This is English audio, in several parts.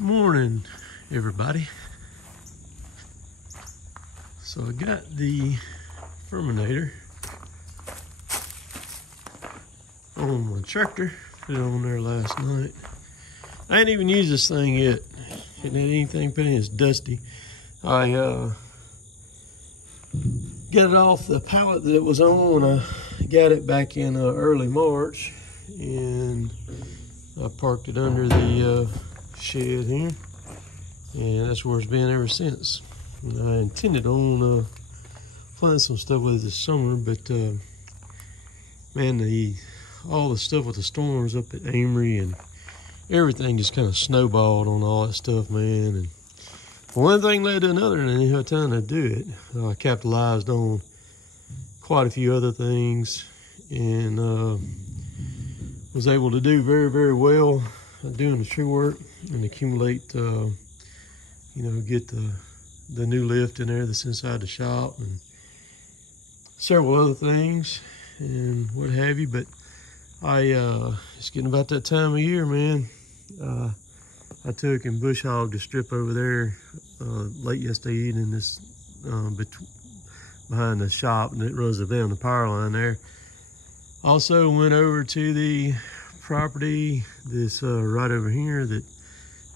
Morning, everybody. So I got the firminator on my tractor, put it on there last night. I hadn't even used this thing yet. Hadn't had anything put in. It's dusty. I got it off the pallet that it was on. I got it back in early March, and I parked it under the shed here, and that's where it's been ever since. And I intended on planting some stuff with it this summer, but man, all the stuff with the storms up at Amory and everything just kind of snowballed on all that stuff, man. And one thing led to another, and I didn't have time to do it. I capitalized on quite a few other things, and was able to do very, very well doing the tree work and accumulate, get the new lift in there that's inside the shop and several other things and what have you. But it's getting about that time of year, man. I took and bush hogged a strip over there late yesterday evening, this behind the shop, and it runs down the power line there. Also went over to the property this right over here that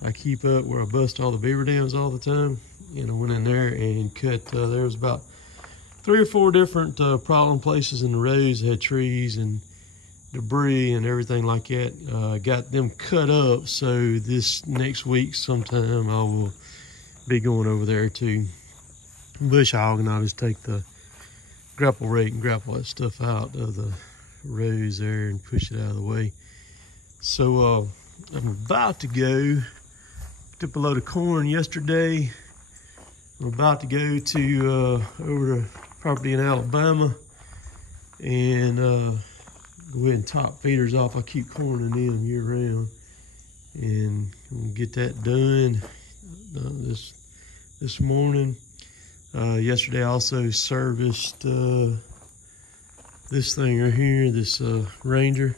I keep up, where I bust all the beaver dams all the time. And I went in there and cut, there was about 3 or 4 different problem places in the roads that had trees and debris and everything like that. Got them cut up, so this next week sometime I will be going over there to bush hog, and I'll just take the grapple rake and grapple that stuff out of the rows there and push it out of the way. So I'm about to go, picked up a load of corn yesterday. I'm about to go to over to property in Alabama and go ahead and top feeders off. I keep corn in them year round, and we'll get that done this morning. Yesterday I also serviced this thing right here, this Ranger.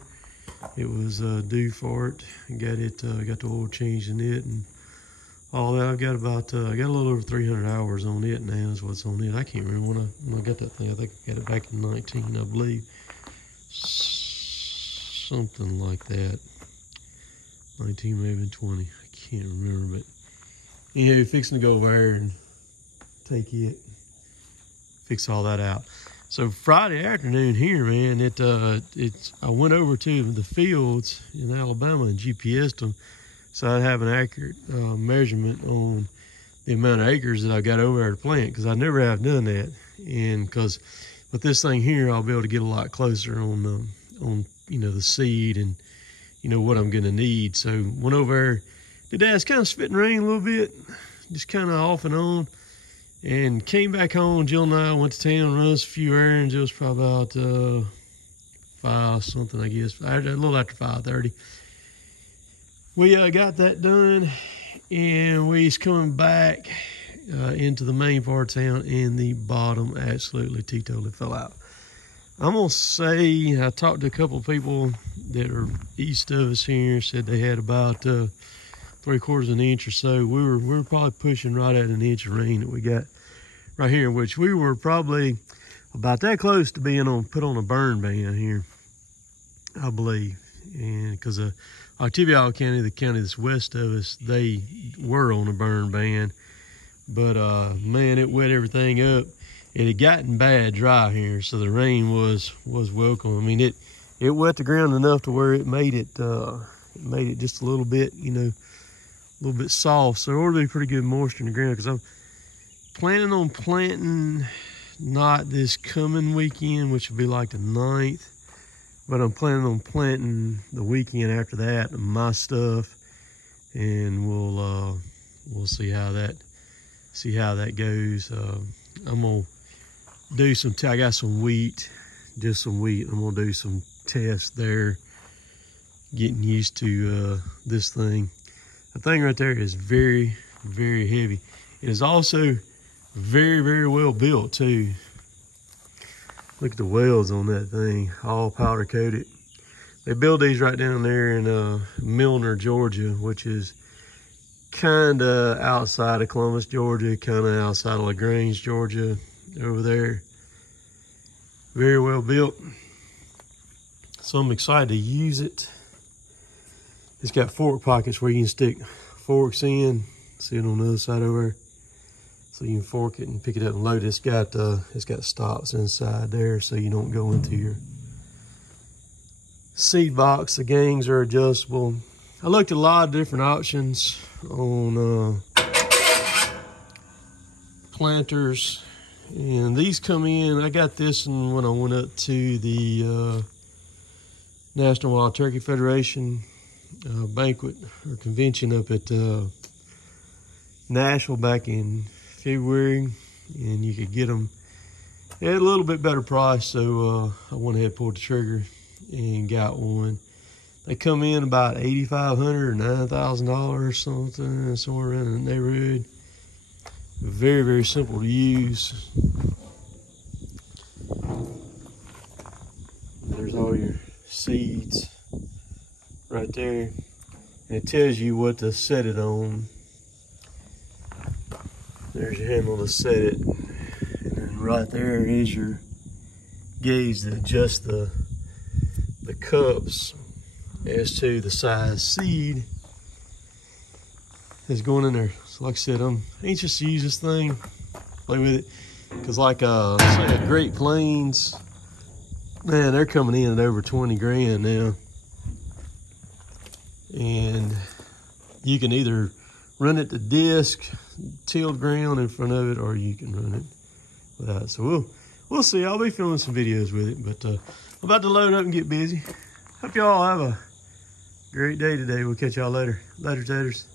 It was due for it. Got the oil changed in it and all that. I've got about I got a little over 300 hours on it now is what's on it. I can't remember when I got that thing. I think I got it back in 19, I believe. Something like that. 19, maybe 20. I can't remember, but yeah, fixing to go over there and take it, fix all that out. So Friday afternoon here, man, I went over to the fields in Alabama and GPS'd them, so I'd have an accurate measurement on the amount of acres that I got over there to plant, because I never have done that. And because with this thing here, I'll be able to get a lot closer on the seed and what I'm gonna need. So went over there today. It's kind of spitting rain a little bit, just kind of off and on. And came back home. Jill and I went to town, run us a few errands. It was probably about 5 something, I guess. A little after 5:30. We got that done, and we's coming back into the main part of town, and the bottom absolutely totally fell out. I'm gonna say, I talked to a couple of people that are east of us here, said they had about 3/4 of an inch or so. We were probably pushing right at an inch of rain that we got right here, which we were probably about that close to being put on a burn ban here, I believe. And because Tibbiall County, the county that's west of us, they were on a burn ban. But man, it wet everything up. It had gotten bad dry here, so the rain was welcome. I mean, it wet the ground enough to where it made it just a little bit, a little bit soft. So there ought to be pretty good moisture in the ground, because I'm planning on planting not this coming weekend, which will be like the 9th, but I'm planning on planting the weekend after that, my stuff, and we'll see how that goes. I'm gonna do I got some wheat, just some wheat. I'm gonna do some tests there, getting used to this thing. The thing right there is very, very heavy. It is also very, very well built too. Look at the welds on that thing, all powder coated. They build these right down there in Milner, Georgia, which is kind of outside of Columbus, Georgia, kind of outside of LaGrange, Georgia, over there. Very well built. So I'm excited to use it. It's got fork pockets where you can stick forks in. See it on the other side over there. So you can fork it and pick it up and load it. It's got stops inside there so you don't go into your seed box. The gangs are adjustable. I looked at a lot of different options on planters, and these come in. I got this one when I went up to the National Wild Turkey Federation banquet or convention up at Nashville back in February, and you could get them at a little bit better price. So I went ahead, pulled the trigger, and got one. They come in about $8,500 or $9,000 or something, somewhere around in the neighborhood. Very, very simple to use. There's all your seeds right there. And it tells you what to set it on. There's your handle to set it. And then right there is your gauge that adjusts the cups as to the size seed is going in there. So like I said, I'm anxious to use this thing, play with it. Cause like say a Great Plains, man, they're coming in at over 20 grand now. And you can either run it to disc, tilled ground in front of it, or you can run it without. So we'll see. I'll be filming some videos with it, but I'm about to load up and get busy. Hope y'all have a great day today. We'll catch y'all later. Later, taters.